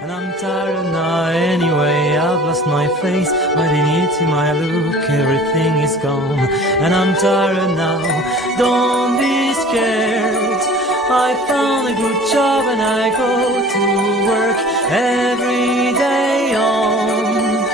And I'm tired now anyway, I've lost my face, my dignity, my look, everything is gone. And I'm tired now, don't be scared. I found a good job and I go to work every day on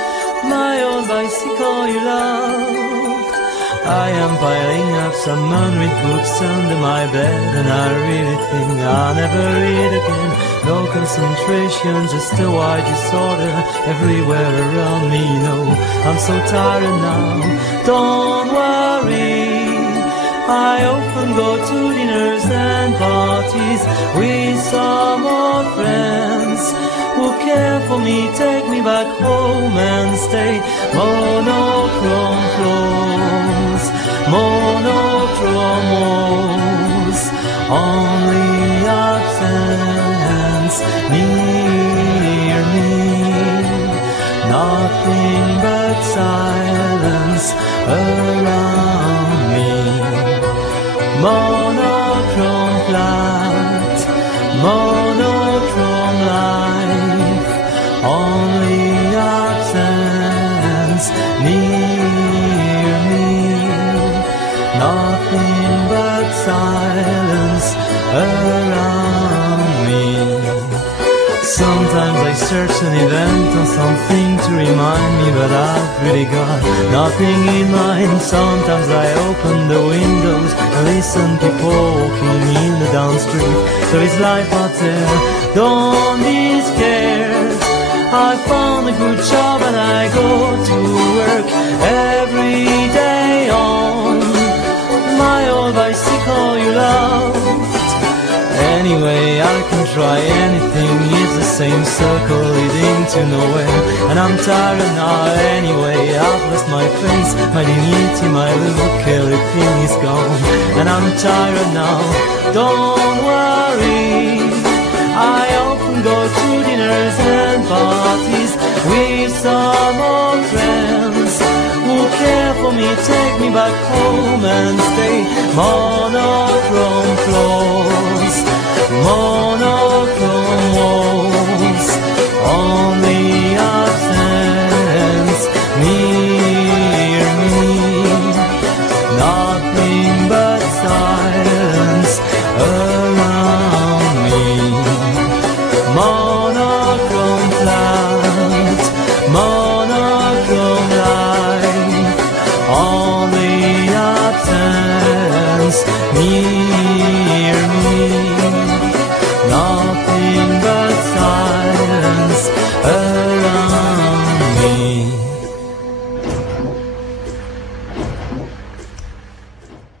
my old bicycle you loved. I am piling up some unread books under my bed, and I really think I'll never read again. No concentration, just a wide disorder everywhere around me. No, I'm so tired now, don't worry. I often go to dinners and parties with some old friends who care for me, take me back home and stay. Monochrome floors, monochrome walls, only absence near me. Nothing but silence around me. Monochrome flat, monochrome life, only absence near me. Nothing but silence around me. Sometimes I search an event or something to remind me, but I've really got nothing in mind. Sometimes I open the windows and listen to people walking in the down street. There is life out there, don't be scared. I found a good job and I go to work every day on my old bicycle you loved. Anyway, I can try anything, it's the same circle leading to nowhere. And I'm tired now anyway, I've lost my face, my dignity, my look, everything is gone. And I'm tired now, don't worry. I often go to dinners and parties with some old friends who care for me, take me back home and stay. Monochrome floors, monochrome walls, only absence near me. Nothing but silence around me. Monochrome flat, monochrome life, only absence near me. Nothing but silence